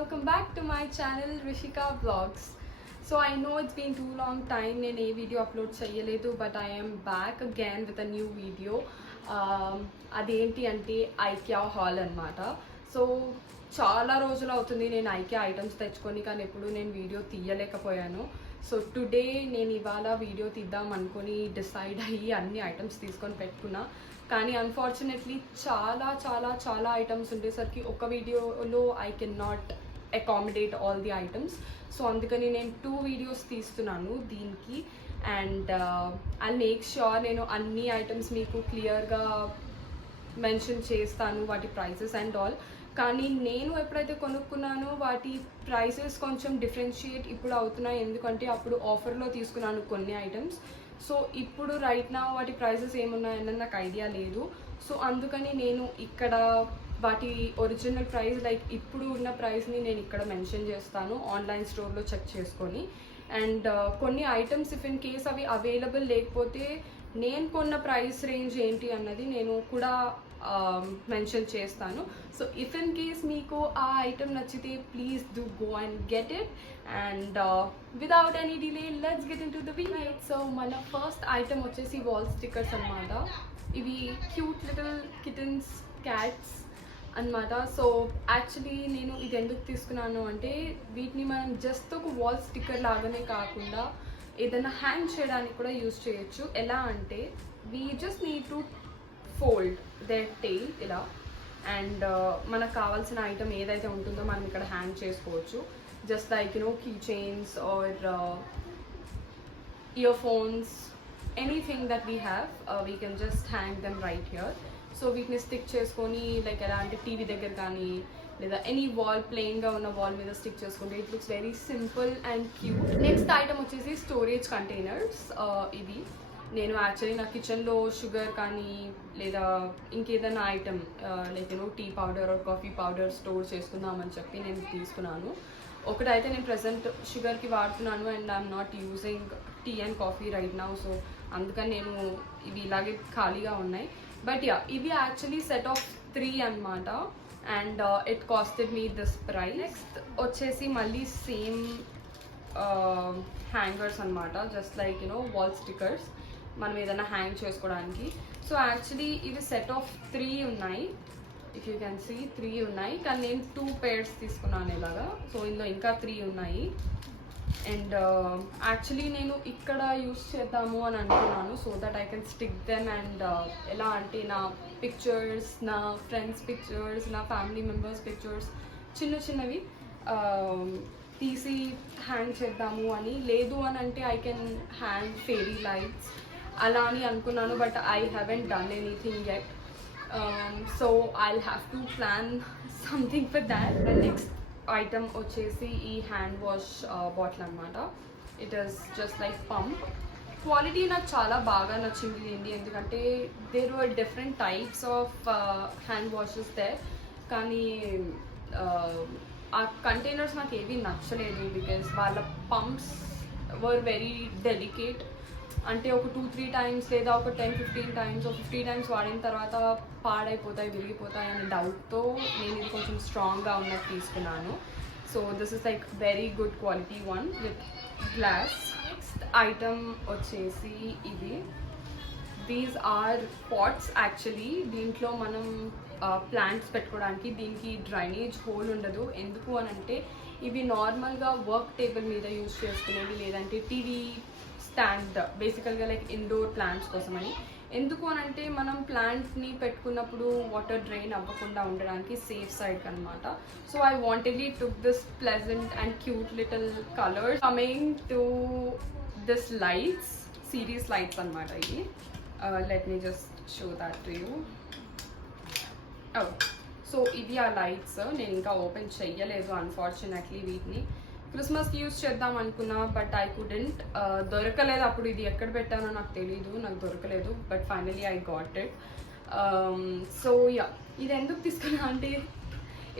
welcome back to my channel Rishika Vlogs. So I know it's been too long time నేను ఏ video upload చేయలేదు, but I am back again with a new video. అదేంటి అంటే IKEA hall అన్నమాట. So చాలా రోజులు అవుతుంది నేను IKEA items తెచ్చుకొని, కానీ ఎప్పుడు నేను వీడియో తీయలేకపోయాను. సో టుడే నేను ఇవాళ వీడియో తీద్దాం అనుకొని డిసైడ్ అయ్యి అన్ని ఐటమ్స్ తీసుకొని పెట్టుకున్నా. కానీ అన్ఫార్చునేట్లీ చాలా చాలా చాలా ఐటమ్స్ ఉండేసరికి ఒక వీడియోలో I can not accommodate all the items. So అందుకని నేను 2 వీడియోస్ తీస్తున్నాను దీనికి. అండ్ ఐ మేక్ ష్యూర్ నేను అన్ని ఐటమ్స్ మీకు క్లియర్గా మెన్షన్ చేస్తాను, వాటి ప్రైసెస్ అండ్ ఆల్. కానీ నేను ఎప్పుడైతే కొనుక్కున్నానో వాటి ప్రైసెస్ కొంచెం డిఫరెన్షియేట్ ఇప్పుడు అవుతున్నాయి, ఎందుకంటే అప్పుడు ఆఫర్లో తీసుకున్నాను కొన్ని ఐటమ్స్. సో ఇప్పుడు రైట్ నా వాటి ప్రైసెస్ ఏమున్నాయన్నది నాకు ఐడియా లేదు. సో అందుకని నేను ఇక్కడ వాటి ఒరిజినల్ ప్రైస్ లైక్ ఇప్పుడు ఉన్న ప్రైస్ని నేను ఇక్కడ మెన్షన్ చేస్తాను ఆన్లైన్ స్టోర్లో చెక్ చేసుకొని. అండ్ కొన్ని ఐటమ్స్ ఇఫ్ ఇన్ కేస్ అవి అవైలబుల్ లేకపోతే నేను కొన్న ప్రైస్ రేంజ్ ఏంటి అన్నది నేను కూడా మెన్షన్ చేస్తాను. సో ఇఫ్ ఇన్ కేస్ మీకు ఆ ఐటమ్ నచ్చితే please do go and get it. And without any delay let's get in to the video. So మన ఫస్ట్ ఐటమ్ వచ్చేసి వాల్ స్టిక్కర్స్ అన్నమాట. ఇవి క్యూట్ లిటిల్ కిటన్స్, క్యాట్స్ అన్నమాట. So actually నేను ఇది ఎందుకు తీసుకున్నాను అంటే వీటిని మనం జస్ట్ ఒక వాల్ స్టిక్కర్ లాగానే కాకుండా ఏదైనా హ్యాంగ్ చేయడానికి కూడా యూజ్ చేయొచ్చు. ఎలా అంటే we just need to fold their tail ఇలా, అండ్ మనకు కావాల్సిన ఐటమ్ ఏదైతే ఉంటుందో మనం ఇక్కడ హ్యాంగ్ చేసుకోవచ్చు. Just like key chains or earphones, anything that we have we can just hang them right here. So వీటిని స్టిక్ చేసుకొని లైక్ ఎలా అంటే టీవీ దగ్గర కానీ లేదా ఎనీ వాల్ ప్లెయిన్గా ఉన్న వాల్ మీద స్టిక్ చేసుకుంటే it looks very simple and cute. Next item వచ్చేసి స్టోరేజ్ కంటైనర్స్. ఇది నేను యాక్చువల్లీ నా కిచెన్లో షుగర్ కానీ లేదా ఇంకేదైనా item like tea powder or coffee powder store చేసుకుందామని చెప్పి నేను తీసుకున్నాను. ఒకటైతే నేను ప్రజెంట్ షుగర్కి వాడుతున్నాను and I'm not using tea and coffee right now. So అందుకని నేను ఇవి ఇలాగే ఖాళీగా ఉన్నాయి. బట్ యా, ఇవి యాక్చువల్లీ సెట్ ఆఫ్ 3 అన్నమాట. And it costed me this price. Next వచ్చేసి మళ్ళీ సేమ్ హ్యాంగర్స్ అన్నమాట, జస్ట్ లైక్ వాల్ స్టిక్కర్స్ మనం ఏదైనా హ్యాంగ్ చేసుకోవడానికి. సో యాక్చువల్లీ ఇవి సెట్ ఆఫ్ 3 ఉన్నాయి. ఇఫ్ యూ క్యాన్ సీ 3 ఉన్నాయి, కానీ నేను 2 pairs తీసుకున్నాను ఇలాగా. సో ఇందులో ఇంకా 3 ఉన్నాయి. అండ్ యాక్చువల్లీ నేను ఇక్కడ యూస్ చేద్దాము అని అనుకున్నాను so that I can stick them. And ఎలా అంటే నా పిక్చర్స్, నా ఫ్రెండ్స్ పిక్చర్స్, నా ఫ్యామిలీ మెంబర్స్ పిక్చర్స్ చిన్న చిన్నవి తీసి హ్యాంగ్ చేద్దాము అని. లేదు అని అంటే I can hang fairy lights అలా అని అనుకున్నాను, but I haven't done anything yet. So I'll have to plan something for that. Next item వచ్చేసి ఈ హ్యాండ్ వాష్ బాటిల్ అనమాట. It is just like pump. Quality నాకు చాలా బాగా నచ్చింది దీన్ని, ఎందుకంటే there were different types of hand washes there. కానీ ఆ కంటైనర్స్ నాకు ఏవి నచ్చలేదు బికాజ్ వాళ్ళ పంప్స్ వర్ వెరీ డెలికేట్. అంటే ఒక 2-3 టైమ్స్ లేదా ఒక 10-15 టైమ్స్, ఒక 50 టైమ్స్ వాడిన తర్వాత పాడైపోతాయి, విరిగిపోతాయి అనే డౌట్తో నేను ఇది కొంచెం స్ట్రాంగ్గా ఉన్నట్టు తీసుకున్నాను. So this is like very good quality one with glass. Next item వచ్చేసి ఇది. These are pots actually. దీంట్లో మనం ప్లాంట్స్ పెట్టుకోవడానికి. దీనికి డ్రైనేజ్ హోల్ ఉండదు. ఎందుకు అని అంటే ఇవి నార్మల్గా వర్క్ టేబుల్ మీద యూజ్ చేసుకునేవి, లేదంటే టీవీ స్టాండ్, బేసికల్గా లైక్ ఇండోర్ ప్లాంట్స్ కోసమని. ఎందుకు అని అంటే మనం ప్లాంట్ని పెట్టుకున్నప్పుడు వాటర్ డ్రైన్ అవ్వకుండా ఉండడానికి సేఫ్ సైడ్ అనమాట. So I wantedly took this pleasant and cute little colours. Coming to this lights, series lights అనమాట ఇవి. Let me just show that to you. So ఇవి ఆ లైట్స్. నేను ఇంకా ఓపెన్ చెయ్యలేదు అన్ఫార్చునేట్లీ. వీటిని క్రిస్మస్కి యూజ్ చేద్దాం అనుకున్నా, బట్ ఐ కుడెంట్. దొరకలేదు. అప్పుడు ఇది ఎక్కడ పెట్టానో నాకు తెలీదు, నాకు దొరకలేదు. But finally I got it. So yeah, ఇది ఎందుకు తీసుకున్నా అంటే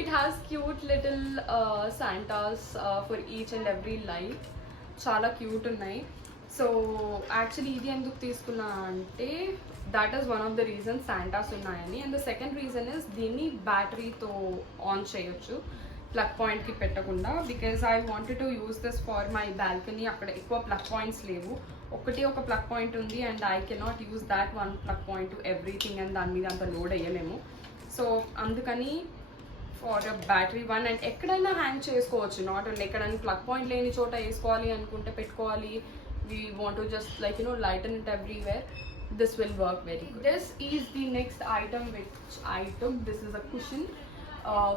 it has cute little Santos for each and every light. చాలా క్యూట్ ఉన్నాయి. సో యాక్చువల్లీ ఇది ఎందుకు తీసుకున్నా అంటే that is one of the reasons శాంటాస్ ఉన్నాయని. And the second reason is దీన్ని బ్యాటరీతో ఆన్ చేయొచ్చు. ప్లగ్ పాయింట్కి పెట్టకుండా, because I wanted to use this for my balcony. అక్కడ ఎక్కువ ప్లగ్ పాయింట్స్ లేవు, ఒక ప్లగ్ పాయింట్ ఉంది and I cannot use that one plug point to everything and దాని మీద అంత లోడ్ వేయలేము. సో అందుకని ఫర్ బ్యాటరీ వన్, అండ్ ఎక్కడైనా హ్యాంగ్ చేసుకోవచ్చు, నాట్ ఓన్లీ ఎక్కడైనా ప్లగ్ పాయింట్ లేని చోట వేసుకోవాలి అనుకుంటే పెట్టుకోవాలి. We want to just like lighten it everywhere. This will work very good. This is the next item which I took. This is a cushion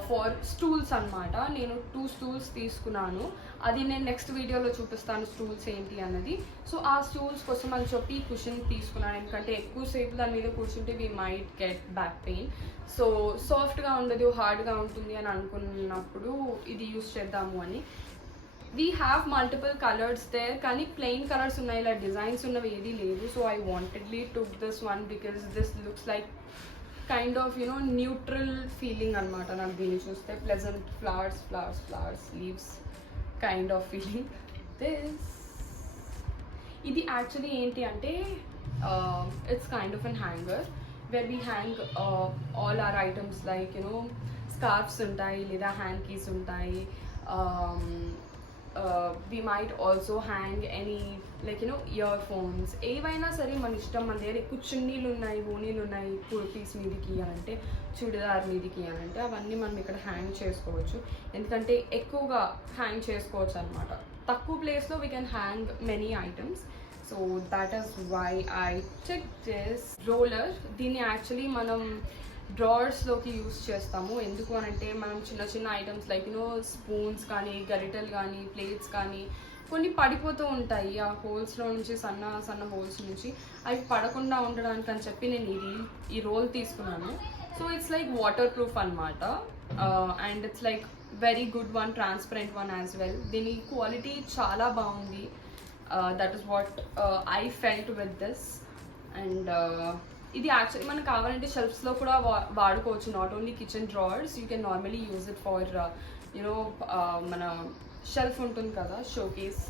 for stools అన్నమాట. నేను 2 stools తీసుకున్నాను, అది నేను నెక్స్ట్ వీడియోలో చూపిస్తాను స్టూల్స్ ఏంటి అన్నది. సో ఆ స్టూల్స్ కోసం అని చెప్పి కుషన్ తీసుకున్నాను, ఎందుకంటే ఎక్కువసేపు దాని మీద కూర్చుంటే we might get back pain. So సాఫ్ట్గా ఉండదు, హార్డ్గా ఉంటుంది అని అనుకున్నప్పుడు ఇది యూస్ చేద్దాము అని. We have multiple colors there, కానీ plain colors ఉన్నాయి, ఇలా డిజైన్స్ ఉన్నవి ఏది లేదు. So I wantedly took this one because this looks like kind of neutral feeling అన్నమాట. నాకు దీన్ని చూస్తే pleasant flowers leaves kind of feeling. This ఇది యాక్చువల్లీ ఏంటి అంటే it's kind of an hanger where we hang all our items like scarves ఉంటాయి, లేదా hand keys ఉంటాయి. We might also hang any like earphones, ఏవైనా సరే మన ఇష్టం. మన దగ్గర ఎక్కువ చున్నీలు ఉన్నాయి, ఓనీలు ఉన్నాయి, కుర్తీస్ మీదకి అనంటే, చుడిదార్ మీదకి అనంటే అవన్నీ మనం ఇక్కడ హ్యాంగ్ చేసుకోవచ్చు, ఎందుకంటే ఎక్కువగా హ్యాంగ్ చేసుకోవచ్చు అనమాట. తక్కువ ప్లేస్లో we can hang many items. So that is why I check this roller. దీన్ని యాక్చువల్లీ మనం డ్రావర్స్లోకి యూస్ చేస్తాము. ఎందుకు అనంటే మనం చిన్న చిన్న ఐటమ్స్ లైక్ స్పూన్స్ కానీ, గరిటెలు కానీ, ప్లేట్స్ కానీ కొన్ని పడిపోతూ ఉంటాయి ఆ హోల్స్లో నుంచి, సన్న హోల్స్ నుంచి. అవి పడకుండా ఉండడానికి అని చెప్పి నేను ఈ రోల్ తీసుకున్నాను. So it's like water proof అనమాట, and it's like very good one, transparent one as well. దీని క్వాలిటీ చాలా బాగుంది. That is what I felt with this. And ఇది యాక్చువల్లీ మనకు కావాలంటే షెల్ఫ్స్లో కూడా వాడుకోవచ్చు, not only kitchen drawers. You can normally use it for మన షెల్ఫ్ ఉంటుంది కదా, షోకేస్,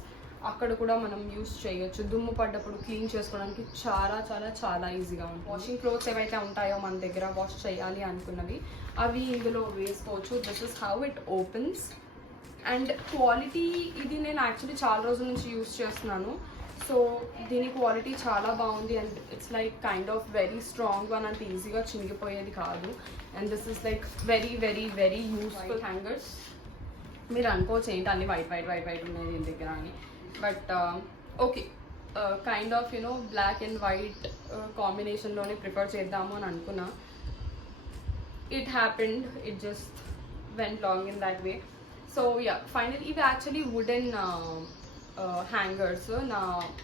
అక్కడ కూడా మనం యూజ్ చేయొచ్చు. దుమ్ము పడ్డప్పుడు క్లీన్ చేసుకోవడానికి చాలా చాలా చాలా ఈజీగా ఉంటుంది. వాషింగ్ క్లోత్స్ ఏవైతే ఉంటాయో మన దగ్గర వాష్ చేయాలి అనుకున్నవి, అవి ఇందులో వేసుకోవచ్చు. This is how it opens. And quality ఇది నేను యాక్చువల్లీ చాలా రోజుల నుంచి యూజ్ చేస్తున్నాను. సో దీని క్వాలిటీ చాలా బాగుంది, and it's like kind of very strong one, అంత ఈజీగా చినిగిపోయేది కాదు. And this is like very very very useful hangers. మీరు అనుకోవచ్చు ఏంటి అన్ని వైట్ ఉన్నాయి దీని దగ్గర అని, but okay, kind of black and white కాంబినేషన్లోనే ప్రిఫర్ చేద్దాము అని అనుకున్నా. It happened, it just went long in that way. So yeah, final ఇవి యాక్చువల్లీ వుడెన్ హ్యాంగర్స్ నా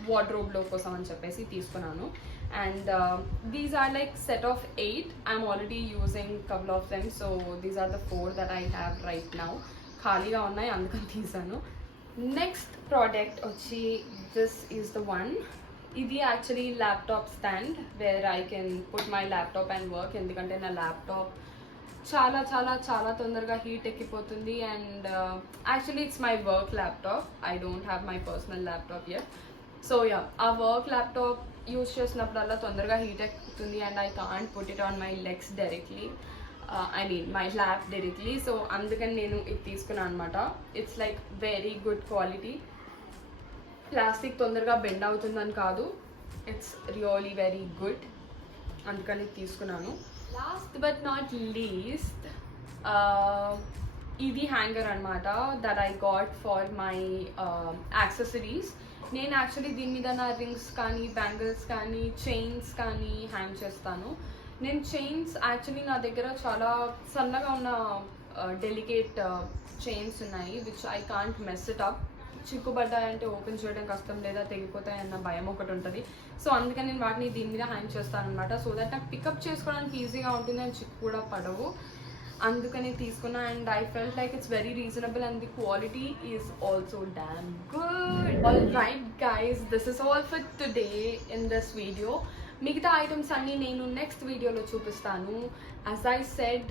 వార్డ్రోబ్లో కోసం అని చెప్పేసి తీసుకున్నాను. And these are like set of 8. I'm already using couple of them. So these are the 4 that I have right now. ఖాళీగా ఉన్నాయి అందుకని తీసాను. నెక్స్ట్ ప్రోడక్ట్ వచ్చి దిస్ ఈజ్ ద వన్. ఇది actually laptop stand where I can put my laptop and work. ఎందుకంటే నా laptop చాలా చాలా చాలా తొందరగా హీట్ ఎక్కిపోతుంది. And actually it's my work laptop, I don't have my personal laptop yet. So yeah, ఆ work laptop use చేసినప్పుడల్లా తొందరగా హీట్ ఎక్కుతుంది, and I can't put it on my legs directly, I mean my lap directly. So అందుకని నేను ఇది తీసుకున్నాను అనమాట. It's like very good quality. Plastic తొందరగా బెండ్ అవుతుందని కాదు, ఇట్స్ రియలీ వెరీ గుడ్, అందుకని తీసుకున్నాను. లాస్ట్ బట్ నాట్ లీస్ట్, ఇది హ్యాంగర్ అనమాట that I got for my accessories. నేను యాక్చువల్లీ దీని మీద నా రింగ్స్ కానీ, బ్యాంగిల్స్ కానీ, చైన్స్ కానీ హ్యాంగ్ చేస్తాను. నేను చైన్స్ యాక్చువల్లీ నా దగ్గర చాలా సన్నగా ఉన్న డెలికేట్ చైన్స్ ఉన్నాయి, which I can't mess it up. చిక్కుబడ్డాయంటే ఓపెన్ చేయడం కష్టం, లేదా తెగిపోతాయన్న భయం ఒకటి ఉంటుంది. సో అందుకని నేను వాటిని దీని మీద హ్యాంగ్ చేస్తాను అనమాట. సో దట్ నాకు పికప్ చేసుకోవడానికి ఈజీగా ఉంటుంది, అండ్ చిక్కు కూడా పడవు. అందుకని తీసుకున్నా. And I felt like it's very reasonable and the quality is also damn good. All right guys, this is all for today in this video. మిగతా ఐటమ్స్ అన్నీ నేను నెక్స్ట్ వీడియోలో చూపిస్తాను. యాజ్ ఐ సెడ్,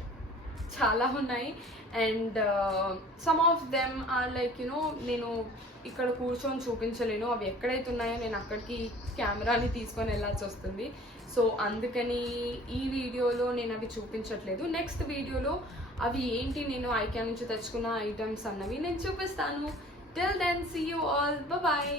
చాలా ఉన్నాయి. And some of them are like నేను ఇక్కడ కూర్చొని చూపించలేను, అవి ఎక్కడైతే ఉన్నాయో నేను అక్కడికి కెమెరాని తీసుకొని వెళ్ళాల్సి వస్తుంది. సో అందుకని ఈ వీడియోలో నేను అవి చూపించట్లేదు. నెక్స్ట్ వీడియోలో అవి ఏంటి నేను IKEA నుంచి తెచ్చుకున్న ఐటమ్స్ అన్నవి నేను చూపిస్తాను. Till then see you all, bye.